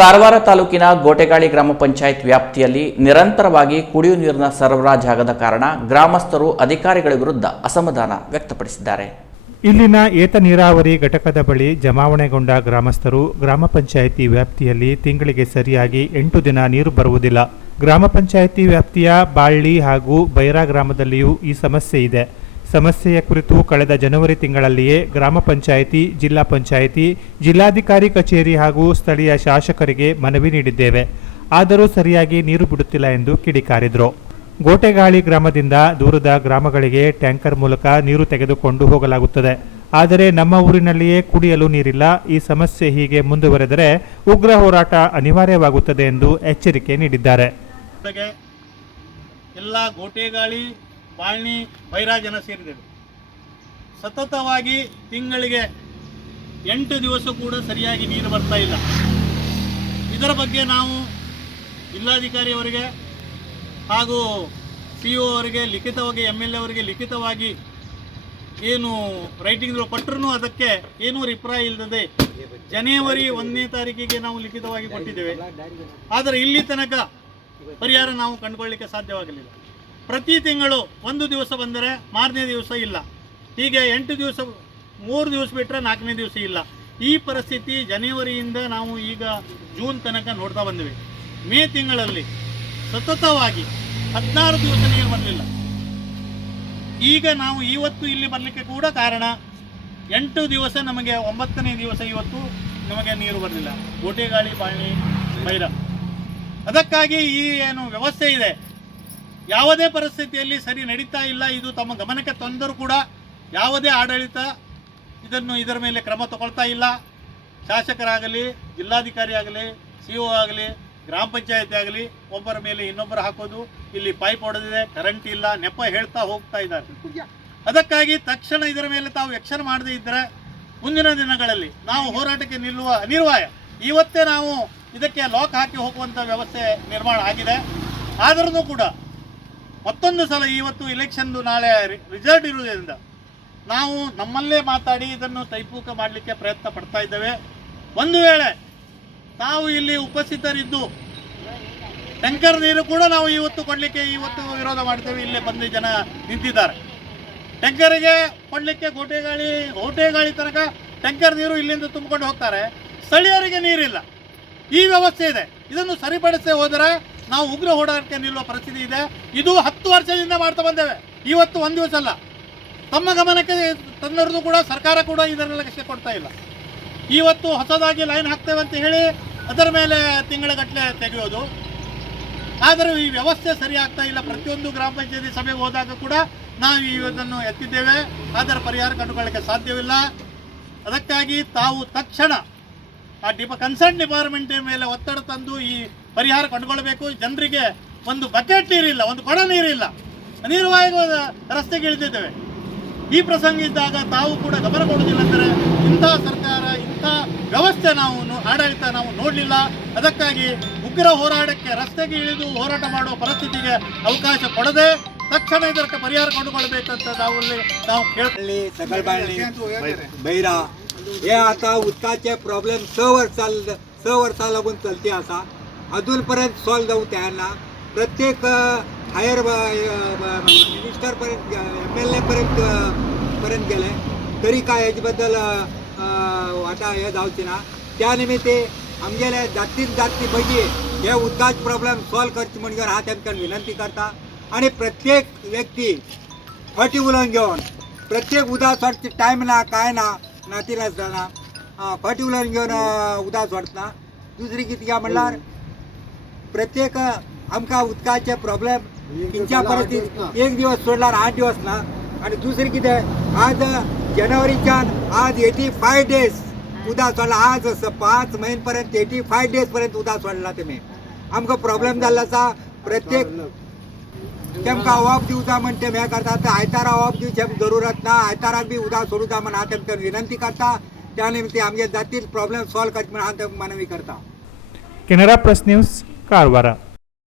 ಕಾರವಾರ ತಾಲೂಕಿನ ಗೋಟೆಗಾಳಿ ಗ್ರಾಮ ಪಂಚಾಯತ್ ವ್ಯಾಪ್ತಿಯಲ್ಲಿ ನಿರಂತರವಾಗಿ ಕುಡಿಯುವ ನೀರಿನ ಸರಬರಾಜಾಗದ ಕಾರಣ ಗ್ರಾಮಸ್ಥರು ಅಧಿಕಾರಿಗಳ ವಿರುದ್ಧ ಅಸಮಾಧಾನ ವ್ಯಕ್ತಪಡಿಸಿದ್ದಾರೆ. ಇಲ್ಲಿನ ಏತ ನೀರಾವರಿ ಘಟಕದ ಬಳಿ ಜಮಾವಣೆಗೊಂಡ ಗ್ರಾಮಸ್ಥರು ಗ್ರಾಮ ಪಂಚಾಯಿತಿ ವ್ಯಾಪ್ತಿಯಲ್ಲಿ ತಿಂಗಳಿಗೆ ಸರಿಯಾಗಿ ಎಂಟು ದಿನ ನೀರು ಬರುವುದಿಲ್ಲ. ಗ್ರಾಮ ಪಂಚಾಯಿತಿ ವ್ಯಾಪ್ತಿಯ ಬಾಳ್ಳಿ ಹಾಗೂ ಬೈರಾ ಗ್ರಾಮದಲ್ಲಿಯೂ ಈ ಸಮಸ್ಯೆ ಇದೆ. ಸಮಸ್ಯೆಯ ಕುರಿತು ಕಳೆದ ಜನವರಿ ತಿಂಗಳಲ್ಲಿಯೇ ಗ್ರಾಮ ಪಂಚಾಯಿತಿ, ಜಿಲ್ಲಾ ಪಂಚಾಯಿತಿ, ಜಿಲ್ಲಾಧಿಕಾರಿ ಕಚೇರಿ ಹಾಗೂ ಸ್ಥಳೀಯ ಶಾಸಕರಿಗೆ ಮನವಿ ನೀಡಿದ್ದೇವೆ. ಆದರೂ ಸರಿಯಾಗಿ ನೀರು ಬಿಡುತ್ತಿಲ್ಲ ಎಂದು ಕಿಡಿಕಾರಿದರು. ಗೋಟೆಗಾಳಿ ಗ್ರಾಮದಿಂದ ದೂರದ ಗ್ರಾಮಗಳಿಗೆ ಟ್ಯಾಂಕರ್ ಮೂಲಕ ನೀರು ತೆಗೆದುಕೊಂಡು ಹೋಗಲಾಗುತ್ತದೆ. ಆದರೆ ನಮ್ಮ ಊರಿನಲ್ಲಿಯೇ ಕುಡಿಯಲು ನೀರಿಲ್ಲ. ಈ ಸಮಸ್ಯೆ ಹೀಗೆ ಮುಂದುವರೆದರೆ ಉಗ್ರ ಹೋರಾಟ ಅನಿವಾರ್ಯವಾಗುತ್ತದೆ ಎಂದು ಎಚ್ಚರಿಕೆ ನೀಡಿದ್ದಾರೆ. ಎಲ್ಲ ಗೋಟೆಗಾಳಿ ಬಾಳ್ನಿ ಭೈರಾಜನ ಸೇರಿದ್ದೇವೆ ಸತತವಾಗಿ ತಿಂಗಳಿಗೆ ಎಂಟು ದಿವಸ ಕೂಡ ಸರಿಯಾಗಿ ನೀರು ಬರ್ತಾ ಇಲ್ಲ. ಇದರ ಬಗ್ಗೆ ನಾವು ಜಿಲ್ಲಾಧಿಕಾರಿಯವರಿಗೆ ಹಾಗೂ ಸಿ ಒ ಅವರಿಗೆ ಲಿಖಿತವಾಗಿ ಎಂ ಎಲ್ ಎ ಅವರಿಗೆ ಲಿಖಿತವಾಗಿ ಏನು ರೈಟಿಂಗ್ ಕೊಟ್ಟರು ಅದಕ್ಕೆ ಏನೂ ರಿಪ್ಲೈ ಇಲ್ಲದೆ ಜನವರಿ ಒಂದನೇ ತಾರೀಕಿಗೆ ನಾವು ಲಿಖಿತವಾಗಿ ಕೊಟ್ಟಿದ್ದೇವೆ. ಆದರೆ ಇಲ್ಲಿ ತನಕ ಪರಿಹಾರ ನಾವು ಕಂಡುಕೊಳ್ಳಿಕ್ಕೆ ಸಾಧ್ಯವಾಗಲಿಲ್ಲ. ಪ್ರತಿ ತಿಂಗಳು ಒಂದು ದಿವಸ ಬಂದರೆ ಮಾರನೇ ದಿವಸ ಇಲ್ಲ. ಹೀಗೆ ಎಂಟು ದಿವಸ, ಮೂರು ದಿವಸ ಬಿಟ್ಟರೆ ನಾಲ್ಕನೇ ದಿವಸ ಇಲ್ಲ. ಈ ಪರಿಸ್ಥಿತಿ ಜನವರಿಯಿಂದ ನಾವು ಈಗ ಜೂನ್ ತನಕ ನೋಡ್ತಾ ಬಂದಿವೆ. ಮೇ ತಿಂಗಳಲ್ಲಿ ಸತತವಾಗಿ ಹದಿನಾರು ದಿವಸ ನೀರು ಬರಲಿಲ್ಲ. ಈಗ ನಾವು ಇವತ್ತು ಇಲ್ಲಿ ಬರಲಿಕ್ಕೆ ಕೂಡ ಕಾರಣ ಎಂಟು ದಿವಸ ನಮಗೆ ಒಂಬತ್ತನೇ ದಿವಸ ಇವತ್ತು ನಮಗೆ ನೀರು ಬರಲಿಲ್ಲ. ಗೋಟೆಗಾಳಿ ಬಾಣಿ ಬೈರ. ಅದಕ್ಕಾಗಿ ಈ ಏನು ವ್ಯವಸ್ಥೆ ಇದೆ. ಯಾವುದೇ ಪರಿಸ್ಥಿತಿಯಲ್ಲಿ ಸರಿ ನಡೀತಾ ಇಲ್ಲ, ಇದು ತಮ್ಮ ಗಮನಕ್ಕೆ ತಂದರೂ ಕೂಡ ಯಾವುದೇ ಆಡಳಿತ ಇದನ್ನು ಇದರ ಮೇಲೆ ಕ್ರಮ ತಗೊಳ್ತಾ ಇಲ್ಲ. ಶಾಸಕರಾಗಲಿ, ಜಿಲ್ಲಾಧಿಕಾರಿ ಆಗಲಿ, ಸಿ ಒ ಆಗಲಿ, ಗ್ರಾಮ ಪಂಚಾಯತಿ ಆಗಲಿ, ಒಬ್ಬರ ಮೇಲೆ ಇನ್ನೊಬ್ಬರು ಹಾಕೋದು, ಇಲ್ಲಿ ಪೈಪ್ ಹೊಡೆದಿದೆ, ಕರೆಂಟ್ ಇಲ್ಲ, ನೆಪ ಹೇಳ್ತಾ ಹೋಗ್ತಾ ಇದ್ದಾರೆ. ಅದಕ್ಕಾಗಿ ತಕ್ಷಣ ಇದರ ಮೇಲೆ ತಾವು ಎಕ್ಷನ್ ಮಾಡದೇ ಇದ್ದರೆ ಮುಂದಿನ ದಿನಗಳಲ್ಲಿ ನಾವು ಹೋರಾಟಕ್ಕೆ ನಿಲ್ಲುವ ಅನಿರ್ವಾಯ. ಇವತ್ತೇ ನಾವು ಇದಕ್ಕೆ ಲಾಕ್ ಹಾಕಿ ಹೋಗುವಂಥ ವ್ಯವಸ್ಥೆ ನಿರ್ಮಾಣ ಆಗಿದೆ. ಆದರೂ ಕೂಡ ಮತ್ತೊಂದು ಸಲ ಇವತ್ತು ಇಲೆಕ್ಷನ್ದು ನಾಳೆ ರಿಸಲ್ಟ್ ಇರುವುದರಿಂದ ನಾವು ನಮ್ಮಲ್ಲೇ ಮಾತಾಡಿ ಇದನ್ನು ತೈಪೂಕ ಮಾಡಲಿಕ್ಕೆ ಪ್ರಯತ್ನ ಪಡ್ತಾ ಇದ್ದೇವೆ. ಒಂದು ವೇಳೆ ತಾವು ಇಲ್ಲಿ ಉಪಸ್ಥಿತರಿದ್ದು ಟ್ಯಾಂಕರ್ ನೀರು ಕೂಡ ನಾವು ಇವತ್ತು ಕೊಡಲಿಕ್ಕೆ ಇವತ್ತು ವಿರೋಧ ಮಾಡ್ತೇವೆ. ಇಲ್ಲಿ ಬಂದು ಜನ ನಿಂತಿದ್ದಾರೆ. ಟ್ಯಾಂಕರಿಗೆ ಕೊಡಲಿಕ್ಕೆ ಗೋಟೆಗಾಳಿ ಗೋಟೆಗಾಳಿ ತನಕ ಟ್ಯಾಂಕರ್ ನೀರು ಇಲ್ಲಿಂದ ತುಂಬಿಕೊಂಡು ಹೋಗ್ತಾರೆ. ಸ್ಥಳೀಯರಿಗೆ ನೀರಿಲ್ಲ. ಈ ವ್ಯವಸ್ಥೆ ಇದೆ. ಇದನ್ನು ಸರಿಪಡಿಸೇ ಹೋದರೆ ನಾವು ಉಗ್ರ ಹೋರಾಟಕ್ಕೆ ನಿಲ್ಲುವ ಪರಿಸ್ಥಿತಿ ಇದೆ. ಇದು ಹತ್ತು ವರ್ಷದಿಂದ ಮಾಡ್ತಾ ಬಂದೇವೆ. ಇವತ್ತು ಒಂದು ದಿವಸ ಅಲ್ಲ. ತಮ್ಮ ಗಮನಕ್ಕೆ ತಂದರದು ಕೂಡ, ಸರ್ಕಾರ ಕೂಡ ಇದರ ಲಕ್ಷ್ಯ ಕೊಡ್ತಾ ಇಲ್ಲ. ಇವತ್ತು ಹೊಸದಾಗಿ ಲೈನ್ ಹಾಕ್ತೇವೆ ಅಂತ ಹೇಳಿ ಅದರ ಮೇಲೆ ತಿಂಗಳಗಟ್ಟಲೆ ತೆಗೆಯೋದು. ಆದರೂ ಈ ವ್ಯವಸ್ಥೆ ಸರಿ ಆಗ್ತಾ ಇಲ್ಲ. ಪ್ರತಿಯೊಂದು ಗ್ರಾಮ ಪಂಚಾಯತಿ ಸಭೆಗೆ ಹೋದಾಗ ಕೂಡ ನಾವು ಇವತ್ತನ್ನು ಎತ್ತಿದ್ದೇವೆ. ಆದರೆ ಪರಿಹಾರ ಕಂಡುಕೊಳ್ಳಕ್ಕೆ ಸಾಧ್ಯವಿಲ್ಲ. ಅದಕ್ಕಾಗಿ ತಾವು ತಕ್ಷಣ ಆ ಡಿಪ ಕನ್ಸರ್ನ್ ಡಿಪಾರ್ಟ್ಮೆಂಟ್ ಮೇಲೆ ಒತ್ತಡ ತಂದು ಈ ಪರಿಹಾರ ಕಂಡುಕೊಳ್ಬೇಕು ಜನರಿಗೆ ಒಂದು ಬಕೆಟ್ ನೀರಿಲ್ಲ, ಒಂದು ಕೊಡ ನೀರಿಲ್ಲ. ಅನಿವಾರ್ಯವಾಗಿ ರಸ್ತೆಗೆ ಇಳಿದಿದ್ದೇವೆ. ಈ ಪ್ರಸಂಗ ಇದ್ದಾಗ ತಾವು ಕೂಡ ಗಮನ ಕೊಡುವುದಿಲ್ಲ ಅಂದರೆ ಇಂಥ ಸರ್ಕಾರ, ಇಂಥ ವ್ಯವಸ್ಥೆ ನಾವು ಆಡಳಿತ ನಾವು ನೋಡಲಿಲ್ಲ. ಅದಕ್ಕಾಗಿ ಉಗ್ರ ಹೋರಾಟಕ್ಕೆ, ರಸ್ತೆಗೆ ಇಳಿದು ಹೋರಾಟ ಮಾಡುವ ಪರಿಸ್ಥಿತಿಗೆ ಅವಕಾಶ ಕೊಡದೆ ತಕ್ಷಣ ಇದಕ್ಕೆ ಪರಿಹಾರ ಕಂಡುಕೊಳ್ಬೇಕಂತ ನಾವು ನಾವು ಕೇಳಿ ಬೈರ, ಏ आता उदकाचे प्रॉब्लेम स वर्सां स वर्सां लागून चलती अजूनपर्यंत सॉल्व जाऊ त्यांना प्रत्येक हायर मिनिस्टर पर्यंत एम एल ए पर्यंत पर्यंत गेले तरी काय याच्याबद्दल बद्दल हे जावचें ना. त्या निमित्ते आमगेले जास्तीत जाती बेगी हे उदकाचे प्रॉब्लेम सॉल्व करचे म्हणजे हा तेमकां विनंती करता. आणि प्रत्येक व्यक्ती फाटी उलोवन घेवन प्रत्येक उदक सोडचे टायम ना काय ना नाती नासतना फाटी उलोवन घेवन अं, उदक दुसरी कितें काय म्हणल्यार प्रत्येक आमका उदकाचे प्रॉब्लेम हिंच्या परत एक दिवस सोडला आठ दिवस ना. आणि दुसरे कितें आज जानेवारीच्यान आज एटी फाय डेज उदक सोडला. आज पाच म्हयन पर्यंत एटी फाय डेज पर्यंत उदक सोडला तुम्ही. आमकां प्रॉब्लेम जाल्लो आसा प्रत्येक तेमकां ऑफ दिवचा म्हण ते हे करता तर आयतारा ऑफ दिवचे जरूरत ना. आयताराक बी उदक सोडूचा म्हण. हा तेमक विनंती करता. त्या निमित्तान आमगे जातील प्रॉब्लेम सॉल्व करचे म्हण हा ते मनवी करता. Canara press news Karwar